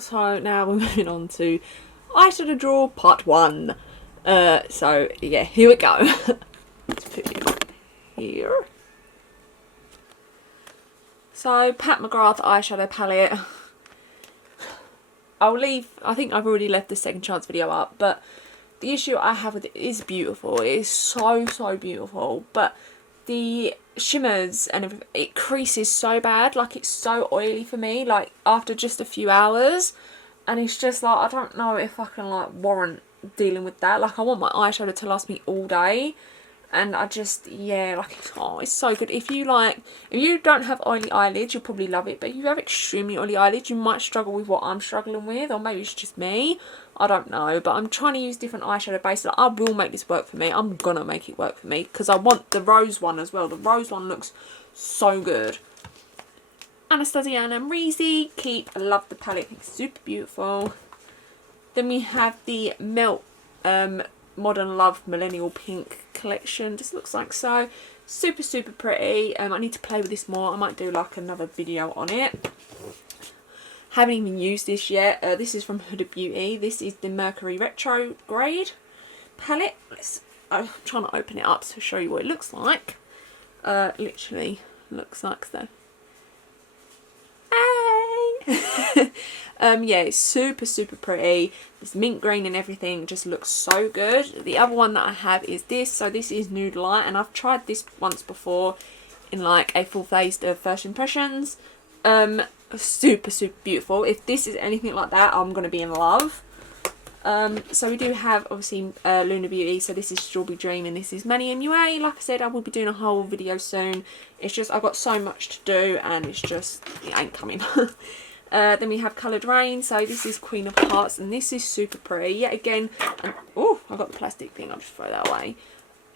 So now we're moving on to eyeshadow draw part 1. So yeah, here we go. Let's put it here. So Pat McGrath eyeshadow palette. I think I've already left the second chance video up, but the issue I have with it is beautiful. It is so beautiful, but the shimmers and everything, it creases so bad. Like, it's so oily for me, like after just a few hours, and it's just like, I don't know if I can like warrant dealing with that. Like, I want my eyeshadow to last me all day, and I just, yeah, like, it's so good. If you don't have oily eyelids, you'll probably love it, but if you have extremely oily eyelids, you might struggle with what I'm struggling with, or maybe it's just me, I don't know. But I'm trying to use different eyeshadow bases. Like, I will make this work for me. I'm gonna make it work for me, because I want the rose one as well. The rose one looks so good. Anastasia and Amrezy, I love the palette, I think it's super beautiful. Then we have the Melt Modern Love Millennial Pink collection. Just looks like so. Super pretty. I need to play with this more. I might do like another video on it. Haven't even used this yet. This is from Huda Beauty. This is the Mercury Retrograde palette. I'm trying to open it up to show you what it looks like. Literally looks like so. Hey! Yeah, it's super pretty. This mint green and everything just looks so good. The other one that I have is this. So this is Nude Light, and I've tried this once before in like a full face of first impressions. Super beautiful. If this is anything like that, I'm gonna be in love. So we do have obviously Luna Beauty. So this is Strawberry Dream, and this is Manny MUA. Like I said, I will be doing a whole video soon. It's just I've got so much to do, and it ain't coming. Then we have Coloured Rain. So this is Queen of Hearts, and this is super pretty. Yet again, oh, I got the plastic thing. I'll just throw that away.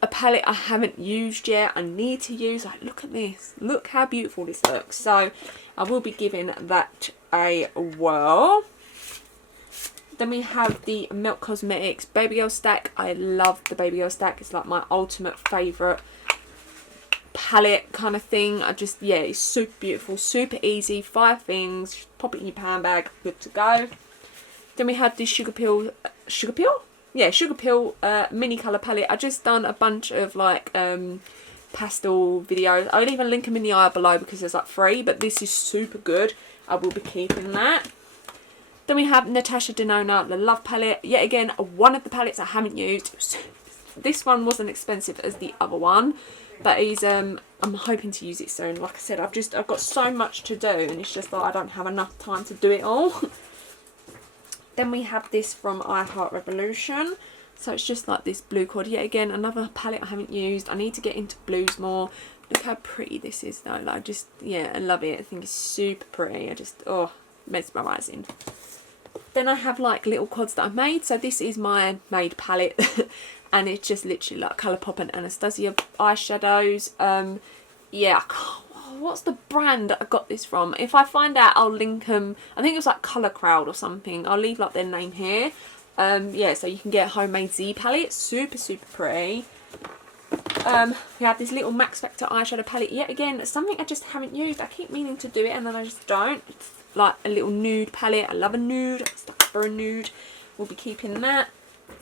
A palette I haven't used yet. I need to use. Like, look at this. Look how beautiful this looks. So I will be giving that a whirl. Then we have the Milk Cosmetics Baby Girl Stack. I love the Baby Girl Stack. It's like my ultimate favourite palette kind of thing. Yeah, it's super beautiful, super easy. 5 things, just pop it in your pan bag, good to go. Then we have the Sugar Pill mini colour palette. I just done a bunch of like pastel videos. I'll even link them in the eye below because there's like 3, but this is super good. I will be keeping that. Then we have Natasha Denona, the Love palette. Yet again, one of the palettes I haven't used. This one wasn't expensive as the other one, but I'm hoping to use it soon. Like I said, I've got so much to do, and it's just that I don't have enough time to do it all. Then we have this from I Heart Revolution. So it's just like this blue cord. Yet again, another palette I haven't used. I need to get into blues more. Look how pretty this is though. Like, yeah, I love it. I think it's super pretty. Oh, mesmerising. Then I have like little quads that I've made. So this is my made palette. And it's just literally like Colourpop and Anastasia eyeshadows. Yeah, what's the brand that I got this from? If I find out, I'll link them. I think it was like Colour Crowd or something. I'll leave like their name here. Yeah, so you can get a homemade Z palette. Super pretty. We have this little Max Factor eyeshadow palette. Yet again, something I just haven't used. I keep meaning to do it and then I just don't. It's like a little nude palette. I love a nude. I'm stuck for a nude. We'll be keeping that.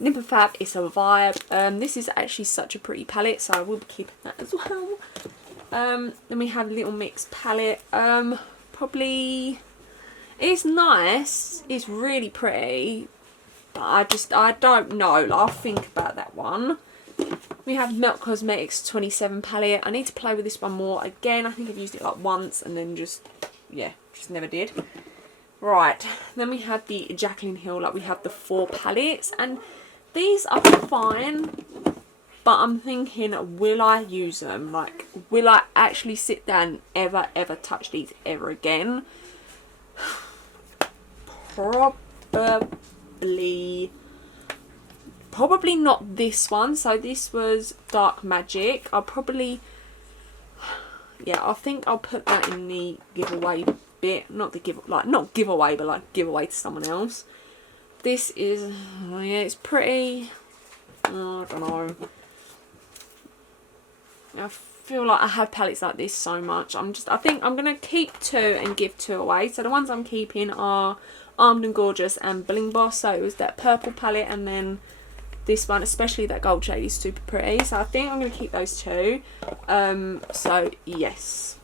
Nympho Fab is a vibe. This is actually such a pretty palette, so I will be keeping that as well. Then we have Little Mix palette. Probably, it's nice. It's really pretty, but I don't know. Like, I'll think about that one. We have Melt Cosmetics 27 palette. I need to play with this one more. Again, I think I've used it like once and then just never did. Right, then we have the Jaclyn Hill, like we have the 4 palettes, and these are fine, but I'm thinking, will I use them? Like, will I actually sit down and ever touch these ever again? Probably not this one. So this was Dark Magic. I think I'll put that in the giveaway bit. Not giveaway, but like giveaway to someone else. This is, yeah, it's pretty. I don't know. I feel like I have palettes like this so much. I think I'm gonna keep 2 and give 2 away. So the ones I'm keeping are Armed and Gorgeous and Bling Boss. So it was that purple palette, and then this one, especially that gold shade, is super pretty. So I think I'm going to keep those two. So yes.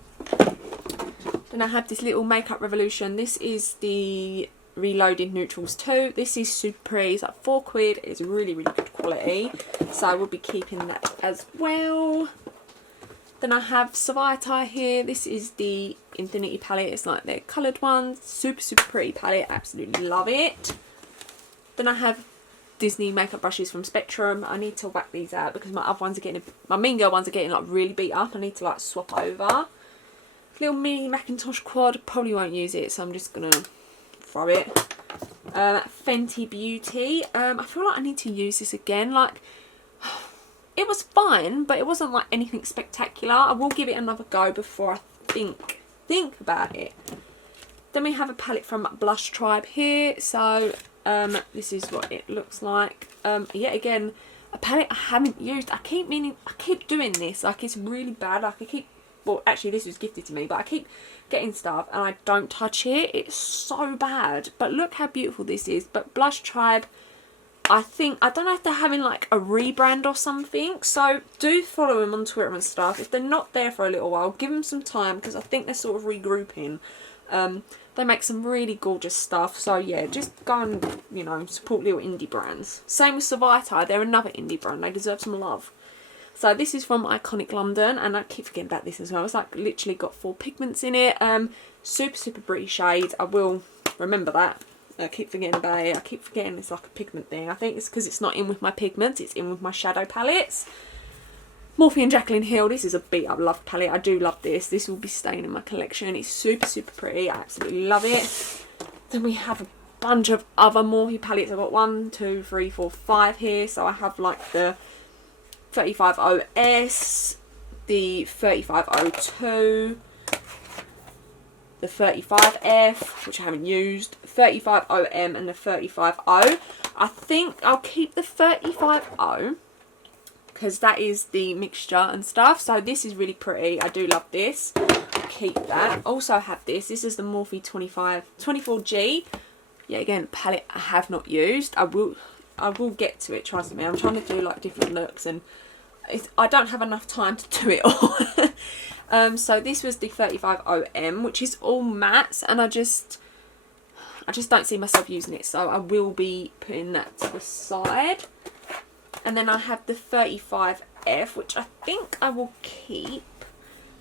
Then I have this little Makeup Revolution. This is the Reloaded Neutrals 2. This is super pretty. It's like £4. It's really, really good quality. So I will be keeping that as well. Then I have Savaitai here. This is the Infinity palette. It's like their coloured one. Super, super pretty palette. Absolutely love it. Then I have Disney makeup brushes from Spectrum. I need to whack these out because my other ones are getting, my Mean Girl ones are getting like really beat up. I need to like swap over. Little mini Macintosh quad. Probably won't use it, so I'm just going to throw it. Fenty Beauty. I feel like I need to use this again. Like, it was fine, but it wasn't like anything spectacular. I will give it another go before I think about it. Then we have a palette from Blush Tribe here. So this is what it looks like. Yet again, a palette I haven't used. I keep doing this. Like, it's really bad. Like, I keep, well, actually this was gifted to me, but I keep getting stuff and I don't touch it. It's so bad. But look how beautiful this is. But Blush Tribe, I don't know if they're having like a rebrand or something. So do follow them on Twitter and stuff. If they're not there for a little while, give them some time, because I think they're sort of regrouping. They make some really gorgeous stuff. So yeah, just go and, you know, support little indie brands. Same with Savaitai. They're another indie brand. They deserve some love. So this is from Iconic London, and I keep forgetting about this as well. It's like literally got 4 pigments in it. Super, super pretty shades. I will remember that. I keep forgetting about it. I keep forgetting it's like a pigment thing. I think it's because it's not in with my pigments. It's in with my shadow palettes. Morphe and Jaclyn Hill. This is a beat up love palette. I do love this. This will be staying in my collection. It's super, super pretty. I absolutely love it. Then we have a bunch of other Morphe palettes. I've got 1, 2, 3, 4, 5 here. So I have like the 35OS, the 3502, the 35F, which I haven't used, 35OM and the 35O. I think I'll keep the 35O because that is the mixture and stuff. So this is really pretty. I do love this. Keep that. Also have this. This is the Morphe 24G. Yeah, again, palette I have not used. I will get to it, trust me. I'm trying to do like different looks, and I don't have enough time to do it all. So this was the 35OM, which is all mattes, and I just don't see myself using it, so I will be putting that to the side. And then I have the 35F, which I think I will keep.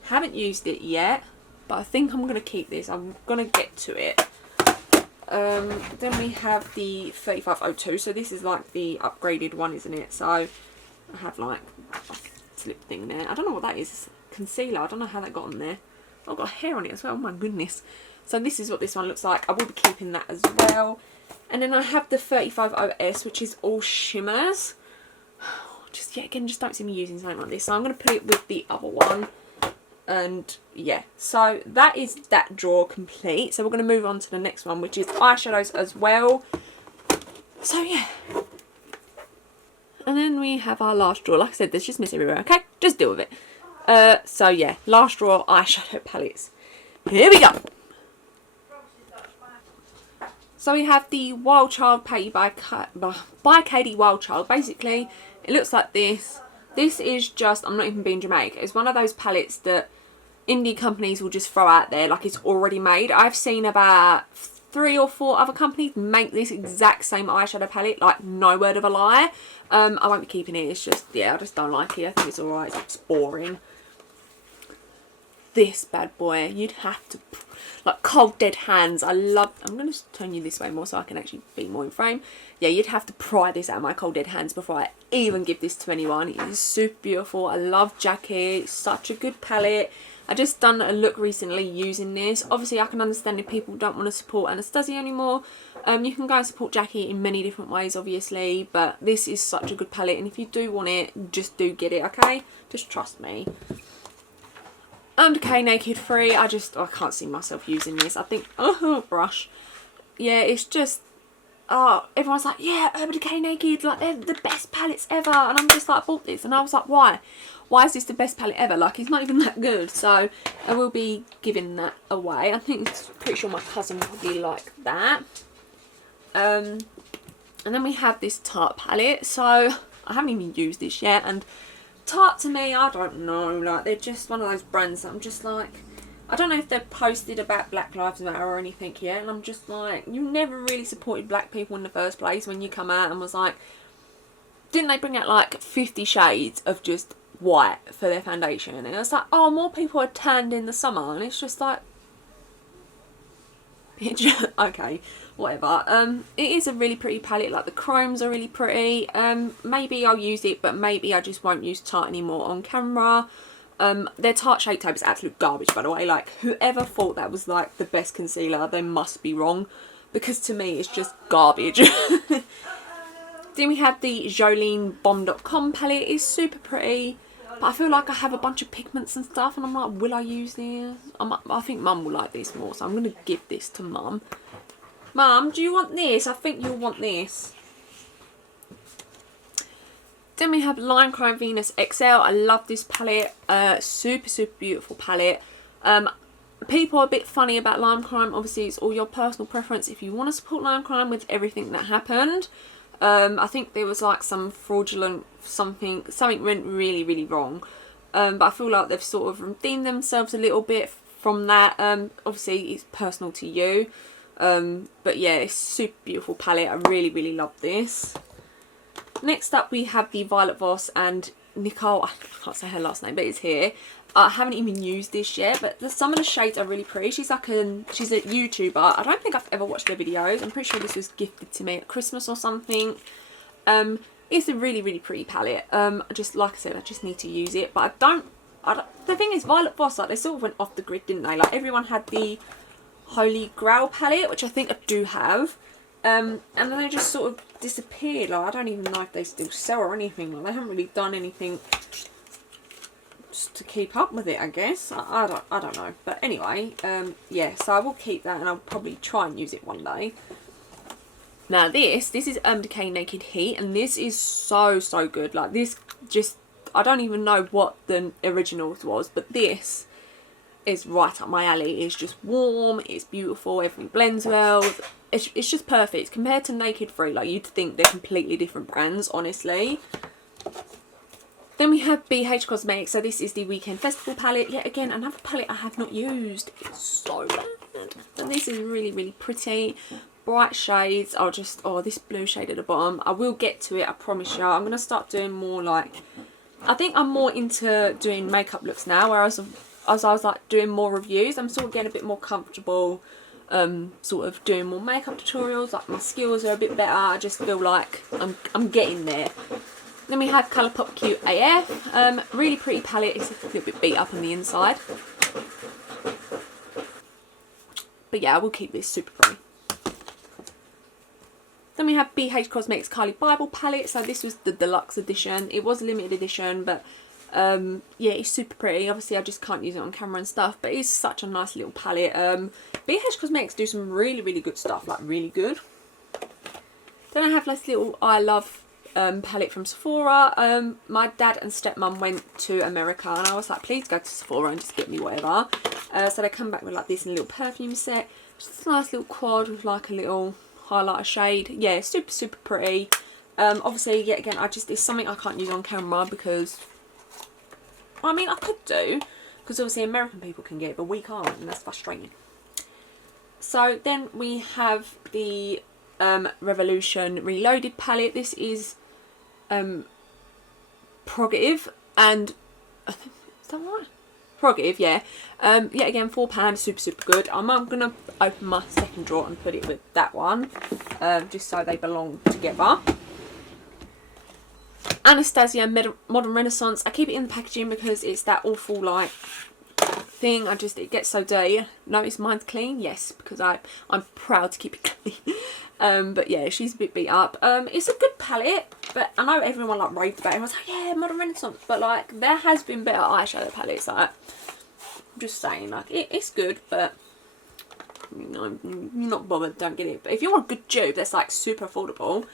Haven't used it yet, but I think I'm going to keep this. I'm going to get to it. Then we have the 3502. So this is like the upgraded one, isn't it? So I have like a slip thing there. I don't know what that is. Concealer. I don't know how that got on there. I've got hair on it as well. Oh my goodness. So this is what this one looks like. I will be keeping that as well. And then I have the 35OS, which is all shimmers. Just yet again, just don't see me using something like this. So I'm going to put it with the other one. And yeah, so that is that drawer complete. So we're going to move on to the next one, which is eyeshadows as well. So yeah. And then we have our last drawer. Like I said, there's just mess everywhere, okay? Just deal with it. So yeah, last drawer, eyeshadow palettes. Here we go. So we have the Wild Child palette by Katie Wild Child. Basically, it looks like this. This is just, I'm not even being dramatic, it's one of those palettes that indie companies will just throw out there like it's already made. I've seen about 3 or 4 other companies make this exact same eyeshadow palette, like no word of a lie. I won't be keeping it. It's just, yeah, I just don't like it. I think it's alright. It's boring. This bad boy, you'd have to, like Cold Dead Hands. I'm going to turn you this way more so I can actually be more in frame. Yeah, you'd have to pry this out of my Cold Dead Hands before I even give this to anyone. It is super beautiful. I love Jackie. It's such a good palette. I just done a look recently using this. Obviously, I can understand if people don't want to support Anastasia anymore. You can go and support Jackie in many different ways, obviously. But this is such a good palette. And if you do want it, just do get it, okay? Just trust me. Decay Naked Free. I can't see myself using this. I think, oh, brush. Yeah, it's just, everyone's like, yeah, Urban Decay Naked, like, they're the best palettes ever. And I'm just like, I bought this. And I was like, why? Why is this the best palette ever? Like, it's not even that good. So I will be giving that away. I think, pretty sure my cousin will be like that. And then we have this Tarte palette. So I haven't even used this yet, and Tarte to me, I don't know, like they're just one of those brands that I'm just like, I don't know if they've posted about Black Lives Matter or anything yet, and I'm just like, you never really supported black people in the first place when you come out and was like, didn't they bring out like 50 shades of just white for their foundation? And it's like, oh, more people are tanned in the summer, and it's just like, okay, whatever. It is a really pretty palette, like the chromes are really pretty. Maybe I'll use it, but maybe I just won't use Tarte anymore on camera. Their Tarte Shade Tape is absolute garbage, by the way. Like, whoever thought that was like the best concealer, they must be wrong, because to me it's just garbage. Then we have the Jolene Bomb.com palette. It's super pretty, but I feel like I have a bunch of pigments and stuff, and I'm like, will I use this? I think Mum will like this more, so I'm going to give this to Mum. Mum, do you want this? I think you'll want this. Then we have Lime Crime Venus XL. I love this palette. Super, super beautiful palette. People are a bit funny about Lime Crime. Obviously, it's all your personal preference if you want to support Lime Crime with everything that happened. I think there was like some fraudulent something went really, really wrong. But I feel like they've sort of redeemed themselves a little bit from that. Obviously, it's personal to you. But yeah, it's a super beautiful palette. I really, really love this. Next up, we have the Violet Voss and Nicole. I can't say her last name, but it's here. I haven't even used this yet, but some of the shades are really pretty. She's a YouTuber. I don't think I've ever watched her videos. I'm pretty sure this was gifted to me at Christmas or something. It's a really, really pretty palette. Just like I said, I just need to use it, but I don't. The thing is, Violet Voss, like, they sort of went off the grid, didn't they? Like, everyone had the Holy Grail palette, which I think I do have. And then they just sort of disappeared. Like, I don't even know if they still sell or anything. Like, they haven't really done anything just to keep up with it, I guess. I don't know. But anyway, yeah, so I will keep that, and I'll probably try and use it one day. Now this is Decay Naked Heat, and this is so, so good. Like, this just, I don't even know what the originals was, but this is right up my alley. It's just warm, it's beautiful, everything blends well. It's just perfect compared to Naked Free. Like, you'd think they're completely different brands, honestly. Then we have BH Cosmetics. So this is the Weekend Festival palette. Yet again, another palette I have not used. It's so bad. And this is really, really pretty. Bright shades. Oh, this blue shade at the bottom. I will get to it, I promise you. I'm going to start doing more like, I think I'm more into doing makeup looks now, whereas as I was like doing more reviews, I'm sort of getting a bit more comfortable sort of doing more makeup tutorials. Like, my skills are a bit better. I just feel like I'm getting there. Then we have Colourpop Cute AF. Really pretty palette. It's a little bit beat up on the inside, but yeah, I will keep this super pretty. Then we have BH Cosmetics Kylie Bible palette. So this was the deluxe edition. It was a limited edition, but yeah, it's super pretty. Obviously, I just can't use it on camera and stuff, but it's such a nice little palette. BH Cosmetics do some really, really good stuff, like really good. Then I have this little I Love palette from Sephora. My dad and stepmom went to America, and I was like, please go to Sephora and just get me whatever. So they come back with like this in a little perfume set. Just a nice little quad with like a little highlighter shade. Yeah, super, super pretty. Obviously, yet again, it's something I can't use on camera because, I mean, I could do, because obviously American people can get it, but we can't, and that's frustrating. So then we have the Revolution Reloaded palette. This is Prerogative, and I think, is that right? Prerogative, yeah. Yet again, £4, super, super good. I'm going to open my second drawer and put it with that one, just so they belong together. Anastasia Modern Renaissance. I keep it in the packaging because it's that awful like thing. It gets so dirty. Notice mine's clean. Yes, because I'm proud to keep it clean. But yeah, she's a bit beat up. It's a good palette, but I know everyone like raved about it. I was like, yeah, Modern Renaissance, but like there has been better eyeshadow palettes. Like, I'm just saying, like it's good, but you know, you're not bothered, don't get it. But if you want a good dupe that's like super affordable,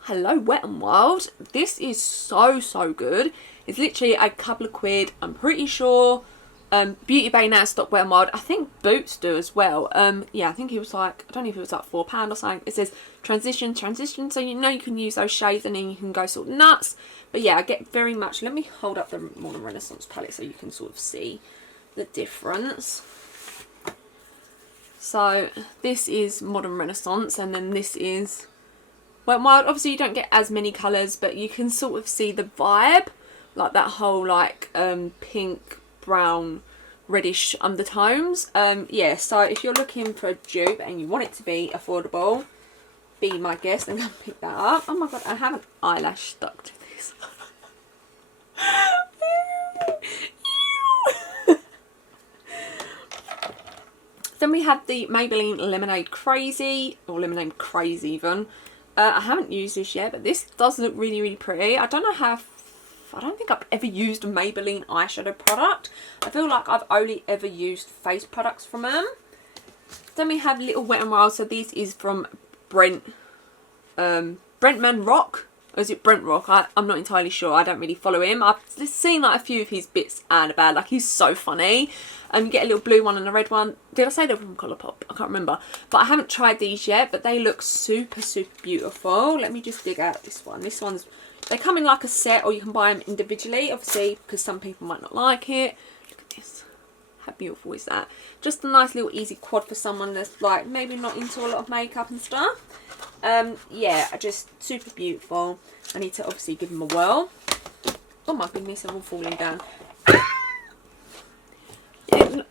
hello Wet n Wild. This is so, so good. It's literally a couple of quid. I'm pretty sure Beauty Bay now stock Wet n Wild. I think Boots do as well. Yeah, I think it was like, I don't know if it was like £4 or something. It says transition, so you know you can use those shades and then you can go sort of nuts. But yeah, I get very much, let me hold up the Modern Renaissance palette so you can sort of see the difference. So this is Modern Renaissance and then this is Wet n Wild. Obviously you don't get as many colours, but you can sort of see the vibe, like that whole like pink, brown, reddish undertones. Yeah, so if you're looking for a dupe and you want it to be affordable, be my guest and go pick that up. Oh my god, I have an eyelash stuck to this. Then we have the Maybelline Lemonade Crazy, or Lemonade Crazy even. I haven't used this yet, but this does look really, really pretty. I don't know how, I don't think I've ever used a Maybelline eyeshadow product. I feel like I've only ever used face products from them. Then we have Little Wet n Wild. So this is from Brentman Rock. Or is it Brent Rock? I'm not entirely sure. I don't really follow him. I've seen like a few of his bits and about. Like he's so funny. You get a little blue one and a red one. Did I say they were from Colourpop? I can't remember. But I haven't tried these yet. But they look super, super beautiful. Let me just dig out this one. This one's, they come in like a set or you can buy them individually. Obviously, because some people might not like it. Look at this. How beautiful is that? Just a nice little easy quad for someone that's like maybe not into a lot of makeup and stuff. Yeah, just super beautiful. I need to obviously give them a whirl. Oh my goodness, they're all falling down.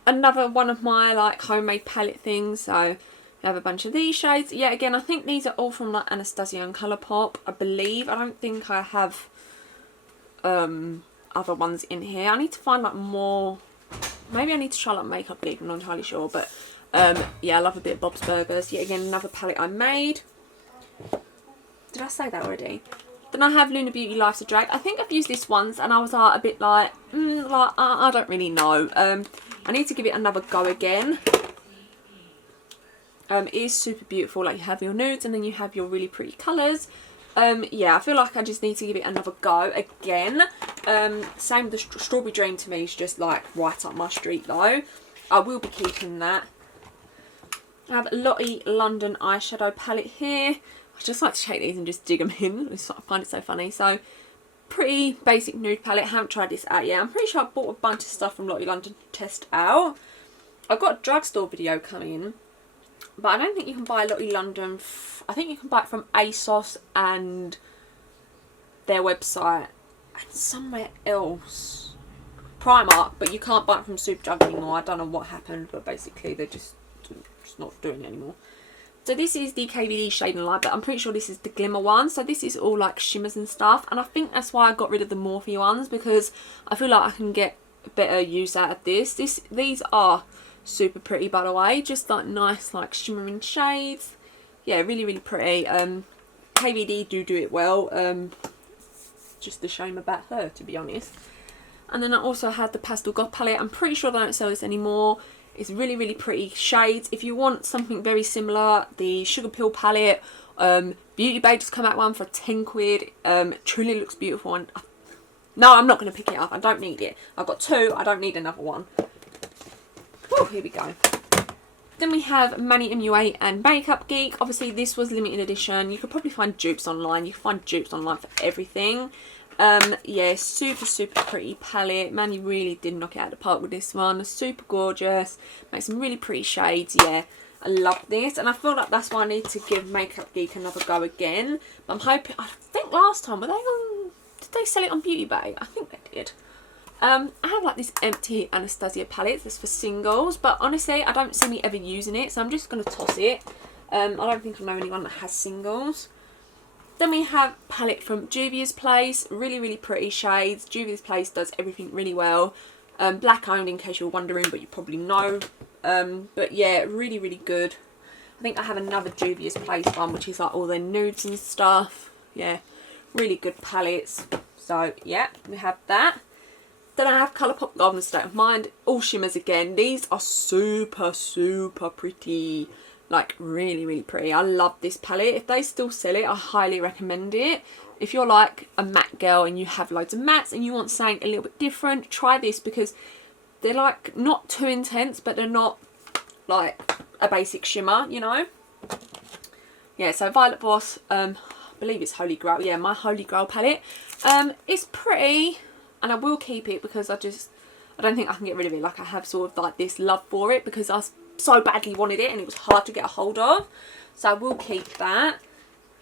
Another one of my like homemade palette things. So I have a bunch of these shades. Yeah, again, I think these are all from like Anastasia and Colourpop, I believe. I don't think I have other ones in here. I need to find like more. Maybe I need to try like Makeup Geek, I'm not entirely sure. But yeah, I love a bit of Bob's Burgers. Yet again, another palette I made. Did I say that already? Then I have Luna Beauty Life's a Drag. I think I've used this once and I was like a bit like, I don't really know. I need to give it another go again. It is super beautiful. Like you have your nudes and then you have your really pretty colours. Yeah, I feel like I just need to give it another go again. Same with the Strawberry Dream, to me is just like right up my street though. I will be keeping that. I have a Lottie London eyeshadow palette here. I just like to take these and just dig them in. I find it so funny. So, pretty basic nude palette. Haven't tried this out yet. I'm pretty sure I bought a bunch of stuff from Lottie London to test out. I've got a drugstore video coming, but I don't think you can buy Lottie London. I think you can buy it from ASOS and their website and somewhere else. Primark, but you can't buy it from Superdrug anymore. I don't know what happened, but basically they're just not doing it anymore. So this is the KVD Shade and Light, but I'm pretty sure this is the Glimmer one. So this is all like shimmers and stuff. And I think that's why I got rid of the Morphe ones, because I feel like I can get better use out of this. These are super pretty, by the way. Just like nice like shimmering shades. Yeah, really, really pretty. KVD do it well. Just a shame about her, to be honest. And then I also had the Pastel Goth palette. I'm pretty sure they don't sell this anymore. It's really, really pretty shades. If you want something very similar, the Sugar Pill palette, Beauty Bay just come out one for 10 quid. Truly looks beautiful. And no, I'm not going to pick it up. I don't need it. I've got two. I don't need another one. Whew, here we go. Then we have Manny MUA and Makeup Geek. Obviously, this was limited edition. You could probably find dupes online. You can find dupes online for everything. Yeah, super, super pretty palette. Manny really did knock it out of the park with this one. Super gorgeous. Makes some really pretty shades. Yeah, I love this. And I feel like that's why I need to give Makeup Geek another go again. I'm hoping, I think last time, were they on, did they sell it on Beauty Bay? I think they did. I have like this empty Anastasia palette that's for singles, but honestly I don't see me ever using it, so I'm just going to toss it. I don't think I know anyone that has singles. Then we have palette from Juvia's Place. Really, really pretty shades. Juvia's Place does everything really well. Black owned in case you're wondering, but you probably know. But yeah, really, really good. I think I have another Juvia's Place one, which is like all their nudes and stuff. Yeah, really good palettes. So yeah, we have that. Then I have Colourpop Golden State of Mind. All shimmers again. These are super, super pretty. Like really, really pretty. I love this palette. If they still sell it, I highly recommend it. If you're like a matte girl and you have loads of mattes and you want something a little bit different, try this, because they're like not too intense, but they're not like a basic shimmer, you know. Yeah, so Violet Voss, I believe it's Holy Grail. Yeah, my Holy Grail palette. It's pretty, and I will keep it because I don't think I can get rid of it. Like, I have sort of like this love for it because I so badly wanted it and it was hard to get a hold of. So I will keep that.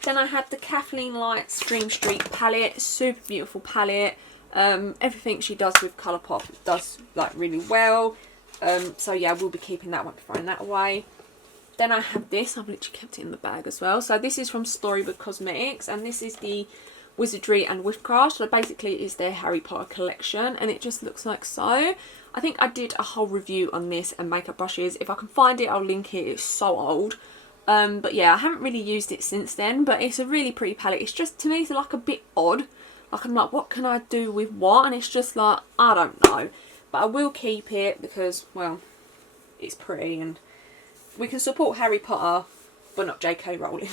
Then I had the Kathleen Lights Dream Street palette. Super beautiful palette. Everything she does with Colourpop does like really well. So yeah, I will be keeping that one, throwing that away. Then I have this. I've literally kept it in the bag as well. So this is from Storybook Cosmetics, and this is the Wizardry and Witchcraft. So basically it's their Harry Potter collection, and it just looks like so. I think I did a whole review on this and makeup brushes. If I can find it, I'll link it. It's so old. But yeah, I haven't really used it since then, but it's a really pretty palette. It's just, to me, it's like a bit odd. Like, I'm like, what can I do with what? And it's just like, I don't know. But I will keep it because, well, it's pretty and we can support Harry Potter, but not J.K. Rowling.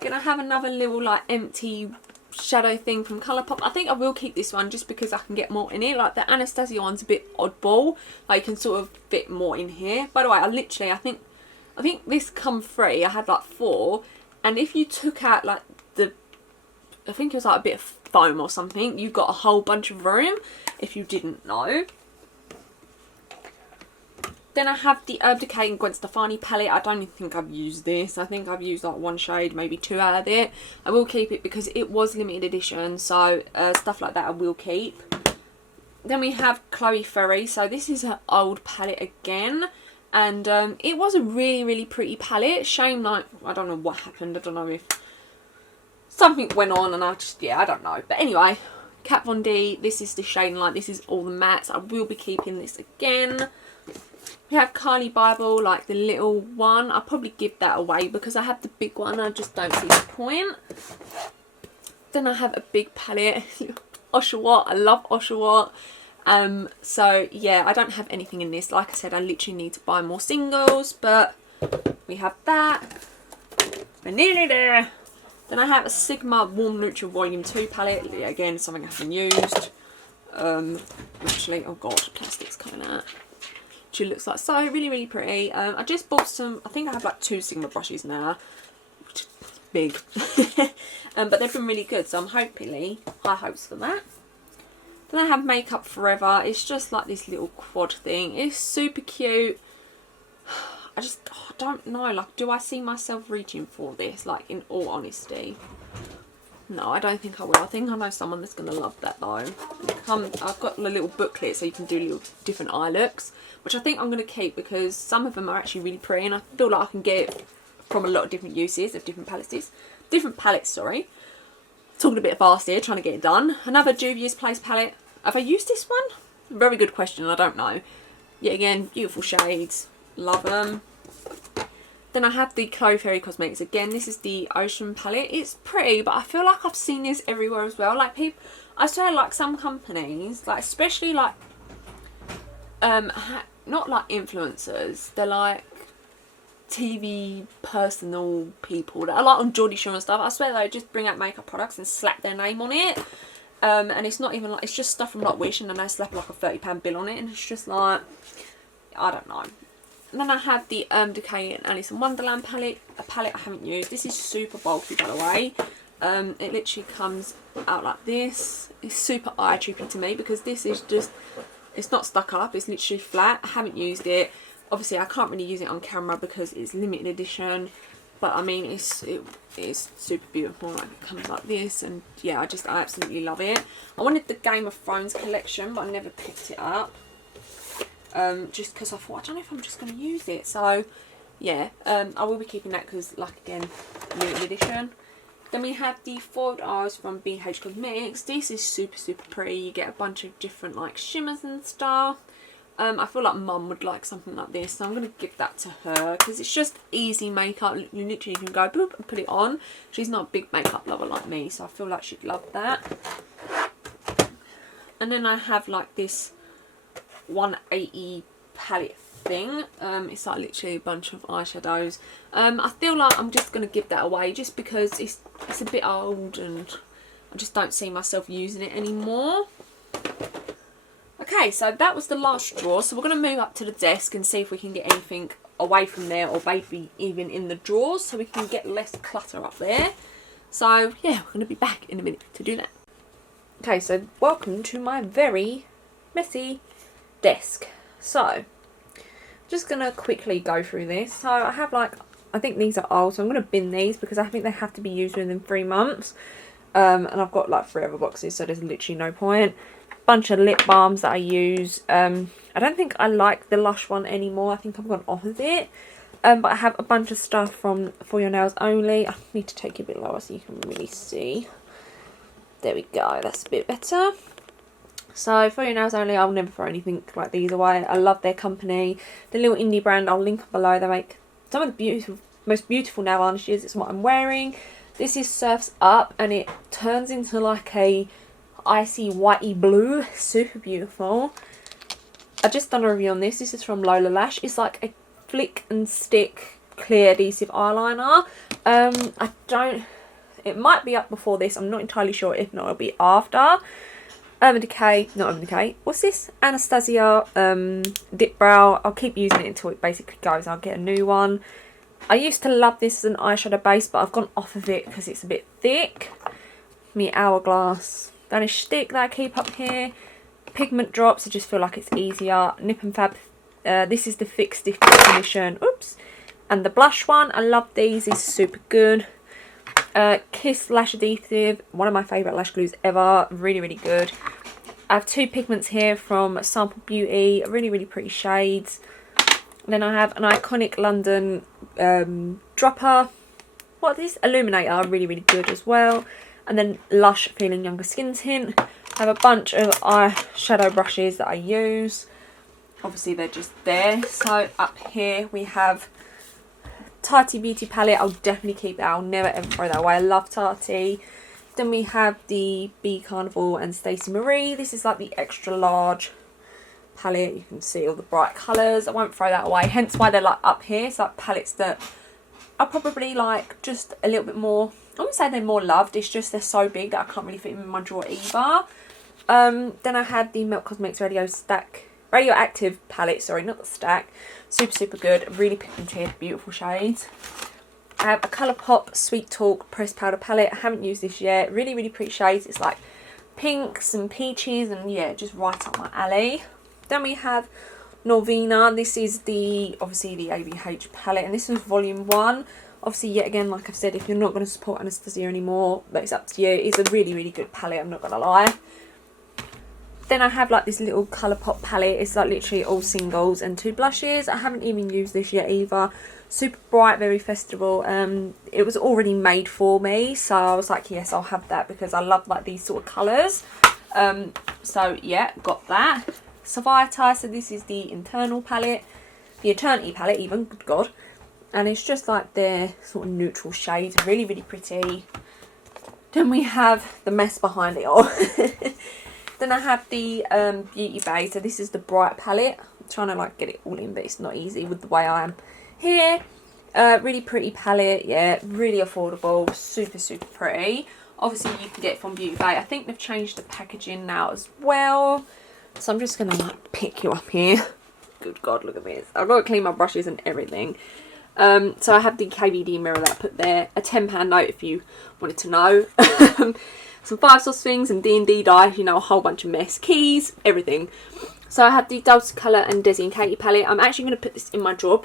Gonna have another little like empty shadow thing from Colourpop. I think I will keep this one just because I can get more in it. Like, the Anastasia one's a bit oddball. Like, you can sort of fit more in here. By the way, I think this come free. I had like 4, and if you took out like I think it was like a bit of foam or something, you got a whole bunch of room, if you didn't know. Then I have the Urban Decay and Gwen Stefani palette. I don't even think I've used this. I think I've used like 1 shade, maybe 2 out of it. I will keep it because it was limited edition, so stuff like that I will keep. Then we have Chloe Ferry. So this is her old palette again, and it was a really, really pretty palette. Shame, like, I don't know what happened. I don't know if something went on and I don't know. But anyway, Kat Von D, this is the shading light. This is all the mattes. I will be keeping this again. We have Kylie Bible, like the little one. I'll probably give that away because I have the big one. I just don't see the point. Then I have a big palette. Oshawott. I love Oshawott. So yeah, I don't have anything in this. Like I said, I literally need to buy more singles, but we have that. We're nearly there. Then I have a Sigma Warm Neutral Volume 2 palette. Again, something I haven't used. Actually, oh god, plastic's coming out. She looks like so, really, really pretty. I just bought some, I think I have like 2 Sigma brushes now. Which is big. But they've been really good, so I'm high hopes for that. Then I have Makeup Forever. It's just like this little quad thing. It's super cute. I don't know, like, do I see myself reaching for this, like, in all honesty? No, I don't think I will. I think I know someone that's going to love that though. I've got a little booklet so you can do little different eye looks, which I think I'm going to keep because some of them are actually really pretty and I feel like I can get it from a lot of different uses of different palettes, sorry. Talking a bit fast here, trying to get it done. Another Juvia's Place palette. Have I used this one? Very good question, I don't know. Yet again, beautiful shades. Love them. Then I have the Chloe Ferry Cosmetics. Again, this is the Ocean palette. It's pretty, but I feel like I've seen this everywhere as well. Like, people, I swear, like, some companies, like, especially, like, not, like, influencers. They're, like, TV personal people that are, like, on Geordie Shore and stuff. I swear they just bring out makeup products and slap their name on it. And it's not even, like, it's just stuff from, like, Wish, and then they slap, like, a £30 bill on it. And it's just, like, I don't know. And then I have the Decay and Alice in Wonderland palette, a palette I haven't used. This is super bulky, by the way. It literally comes out like this. It's super eye trippy to me because this is just, it's not stuck up, it's literally flat. I haven't used it. Obviously, I can't really use it on camera because it's limited edition. But I mean, it is super beautiful. Like, it comes like this, and yeah, I absolutely love it. I wanted the Game of Thrones collection, but I never picked it up. Just because I thought, I don't know if I'm just going to use it. So yeah, I will be keeping that because, like, again, limited edition. Then we have the Forward Eyes from BH Cosmetics. This is super, super pretty. You get a bunch of different, like, shimmers and stuff. I feel like Mum would like something like this, so I'm going to give that to her because it's just easy makeup. You literally can go boop and put it on. She's not a big makeup lover like me, so I feel like she'd love that. And then I have, like, this 180 palette thing. It's like literally a bunch of eyeshadows. I feel like I'm just going to give that away just because it's a bit old and I just don't see myself using it anymore. Okay, so that was the last drawer. So we're going to move up to the desk and see if we can get anything away from there, or maybe even in the drawers, so we can get less clutter up there. So yeah, we're going to be back in a minute to do that. Okay, so welcome to my very messy desk. So just going to quickly go through this. So I have like, I think these are old, so I'm going to bin these because I think they have to be used within 3 months. And I've got like 3 other boxes, so there's literally no point. Bunch of lip balms that I use. I don't think I like the Lush one anymore. I think I've gone off of it. But I have a bunch of stuff from For Your Nails Only. I need to take it a bit lower so you can really see. There we go. That's a bit better. So For Your Nails Only, I'll never throw anything like these away. I love their company. The little indie brand, I'll link below. They make some of the most beautiful nail varnishes. It's what I'm wearing. This is Surf's Up, and it turns into like a icy whitey blue. Super beautiful. I just done a review on this. This is from Lola Lash. It's like a flick and stick clear adhesive eyeliner. It might be up before this. I'm not entirely sure. If not, it'll be after. Urban Decay. What's this? Anastasia Dip Brow. I'll keep using it until it basically goes. I'll get a new one. I used to love this as an eyeshadow base, but I've gone off of it because it's a bit thick. Me Hourglass Vanish Stick that I keep up here. Pigment drops, I just feel like it's easier. Nip and Fab, this is the Fix Stiff Definition. Oops. And the blush one, I love these, it's super good. Kiss Lash Adhesive, one of my favourite lash glues ever, really, really good. I have 2 pigments here from Sample Beauty, really, really pretty shades. Then I have an iconic London dropper. What is this? Illuminator, really, really good as well. And then Lush Feeling Younger Skin Tint. I have a bunch of eyeshadow brushes that I use. Obviously they're just there. So up here we have Tati Beauty palette. I'll definitely keep that. I'll never ever throw that away. I love Tati. Then we have the Bee Carnival and Stacey Marie. This is like the extra large palette. You can see all the bright colours. I won't throw that away. Hence why they're like up here. It's like palettes that are probably like just a little bit more, I wouldn't say they're more loved. It's just they're so big that I can't really fit them in my drawer either. Then I had the Milk Cosmetics Radioactive palette, sorry, not the stack. Super, super good. Really pigmented, beautiful shades. I have a Colourpop Sweet Talk Pressed Powder palette. I haven't used this yet. Really, really pretty shades. It's like pinks and peaches and yeah, just right up my alley. Then we have Norvina. This is obviously the ABH palette, and this is volume 1. Obviously, yet again, like I've said, if you're not going to support Anastasia anymore, but it's up to you. It's a really, really good palette, I'm not going to lie. Then I have like this little Colourpop palette. It's like literally all singles and 2 blushes. I haven't even used this yet either. Super bright, very festival. It was already made for me, so I was like, yes, I'll have that because I love like these sort of colours. So yeah, got that. Savita, so this is the internal palette. The Eternity palette even, good God. And it's just like their sort of neutral shades. Really, really pretty. Then we have the mess behind it all. Then I have the Beauty Bay. So this is the bright palette. I'm trying to like get it all in, but it's not easy with the way I am here. Really pretty palette. Yeah, really affordable. Super, super pretty. Obviously, you can get it from Beauty Bay. I think they've changed the packaging now as well. So I'm just going to like pick you up here. Good God, look at this. I've got to clean my brushes and everything. So I have the KVD mirror that I put there. A £10 note if you wanted to know. Some 5 sauce things and D&D dice, you know, a whole bunch of mess. Keys, everything. So I have the Dulce Colour and Desi and Katie palette. I'm actually going to put this in my drawer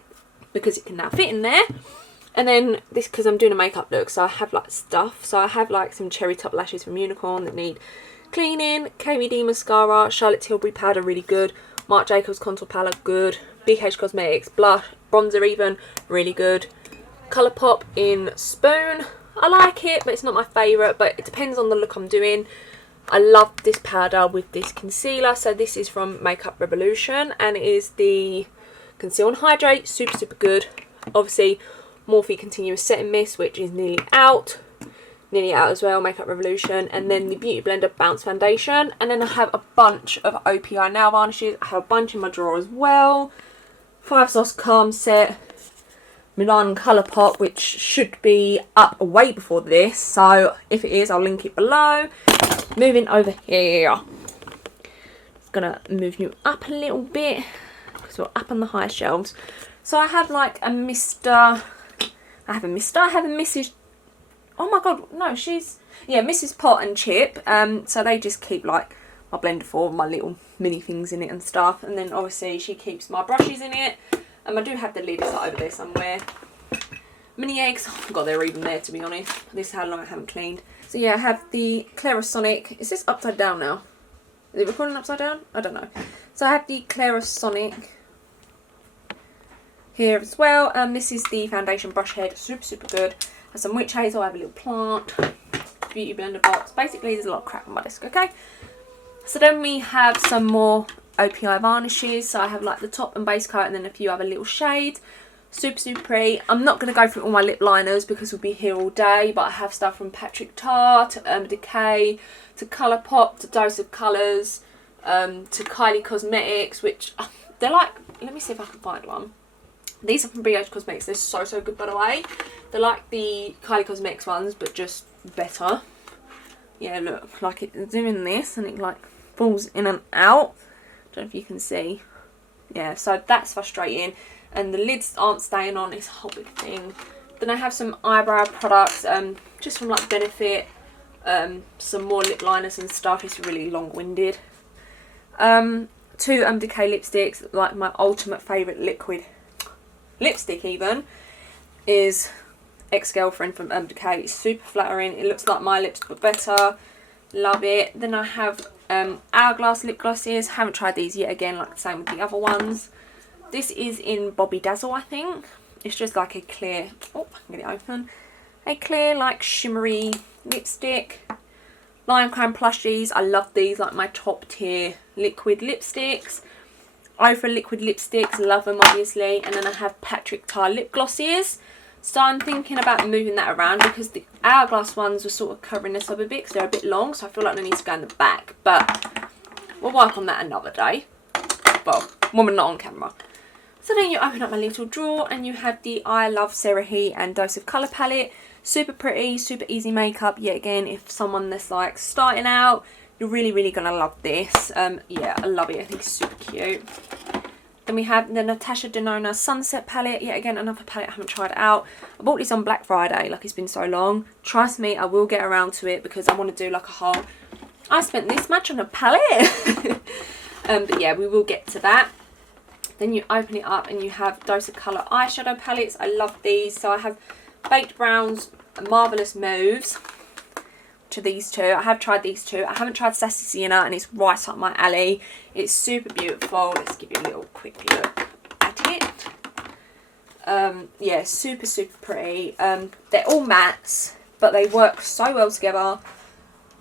because it can now fit in there. And then this, because I'm doing a makeup look, so I have like stuff. So I have like some cherry top lashes from Unicorn that need cleaning. KVD mascara, Charlotte Tilbury powder, really good. Marc Jacobs contour palette, good. BH Cosmetics blush, bronzer even, really good. Colourpop in Spoon. I like it, but it's not my favourite, but it depends on the look I'm doing. I love this powder with this concealer. So this is from Makeup Revolution, and it is the Conceal and Hydrate. Super, super good. Obviously, Morphe Continuous Setting Mist, which is nearly out as well, Makeup Revolution. And then the Beauty Blender Bounce Foundation. And then I have a bunch of OPI nail varnishes. I have a bunch in my drawer as well. 5 Sauce Calm Set. Milan Colourpop, which should be up way before this. So if it is, I'll link it below. Moving over here. gonna move you up a little bit because we're up on the high shelves. So I have like a Mr. I have a Mrs. Oh my god, no, she's, yeah, Mrs. Pot and Chip. So they just keep like my blender for my little mini things in it and stuff. And then obviously she keeps my brushes in it. I do have the lid, it's like over there somewhere. Mini eggs, oh god, they're even there to be honest. This is how long I haven't cleaned. So yeah, I have the Clarisonic. Is this upside down now? Is it recording upside down? I don't know. So I have the Clarisonic here as well. This is the foundation brush head, super good. Has some witch hazel. I have a little plant, beauty blender box. Basically, there's a lot of crap on my desk. Okay. So then we have some more OPI varnishes. So I have like the top and base coat, and then a few other little shades. Super pretty. I'm not going to go through all my lip liners because we'll be here all day, but I have stuff from Patrick Tar to Decay to Colourpop to Dose of Colours to Kylie Cosmetics, which they're like, let me see if I can find one. These are from BH Cosmetics. They're so good, by the way. They're like the Kylie Cosmetics ones, but just better. Yeah, look, like it's doing this and it like falls in and out. Don't know if you can see. Yeah, so that's frustrating. And the lids aren't staying on. It's a whole big thing. Then I have some eyebrow products, just from like Benefit. Some more lip liners and stuff. It's really long-winded. 2 Decay lipsticks. Like my ultimate favourite liquid lipstick even is Ex-Girlfriend from Decay. It's super flattering. It looks like my lips but better. Love it. Then I have Hourglass lip glosses. Haven't tried these yet. Again, like the same with the other ones. This is in Bobby Dazzle, I think. It's just like a clear, oh, I can get it open. A clear, like, shimmery lipstick. Lion Crime plushies. I love these, like my top tier liquid lipsticks. Ofra liquid lipsticks, love them obviously. And then I have Patrick Tar lip glosses. So I'm thinking about moving that around because the Hourglass ones were sort of covering this up a bit because they're a bit long. So I feel like they need to go in the back. But we'll work on that another day. Well, when we're not on camera. So then you open up my little drawer and you have the I Love Sarah He and Dose of Colour palette. Super pretty, super easy makeup. Yet again, if someone that's like starting out, you're really going to love this. Yeah, I love it. I think it's super cute. Then we have the Natasha Denona Sunset palette. Yet again, another palette I haven't tried out. I bought this on Black Friday, like it's been so long. Trust me, I will get around to it because I want to do like a whole... I spent this much on a palette. But yeah, we will get to that. Then you open it up and you have Dose of Colour eyeshadow palettes. I love these. So I have Baked Browns, Marvellous Moves, to these two. I have tried these two. I haven't tried Sassy Sienna and it's right up my alley. It's super beautiful. Let's give you a little quick look at it. Yeah, super pretty. They're all mattes, but they work so well together.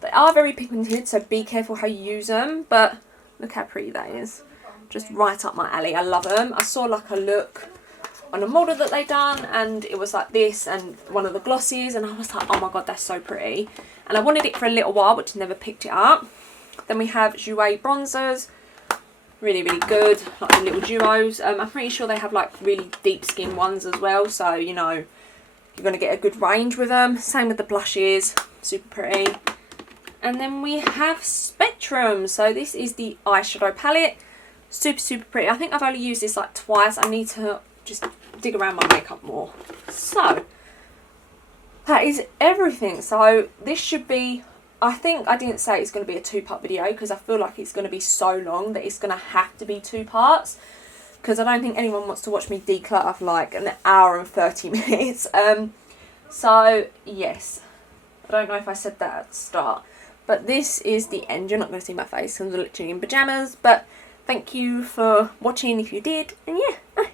They are very pigmented, so be careful how you use them, but look how pretty that is. Just right up my alley. I love them. I saw like a look on a model that they done and it was like this and one of the glossies and I was like, oh my god, that's so pretty. And I wanted it for a little while but never picked it up. Then we have Jouer bronzers. Really good. Like the little duos. I'm pretty sure they have like really deep skin ones as well. So, you know, you're going to get a good range with them. Same with the blushes. Super pretty. And then we have Spectrum. So this is the eyeshadow palette. Super pretty. I think I've only used this like twice. I need to just dig around my makeup more. So that is everything. So this should be, I think I didn't say it's going to be a 2-part video because I feel like it's going to be so long that it's going to have to be 2 parts because I don't think anyone wants to watch me declutter for like an hour and 30 minutes. So yes, I don't know if I said that at the start, but this is the end. You're not going to see my face because I'm literally in pyjamas, but thank you for watching if you did, and yeah.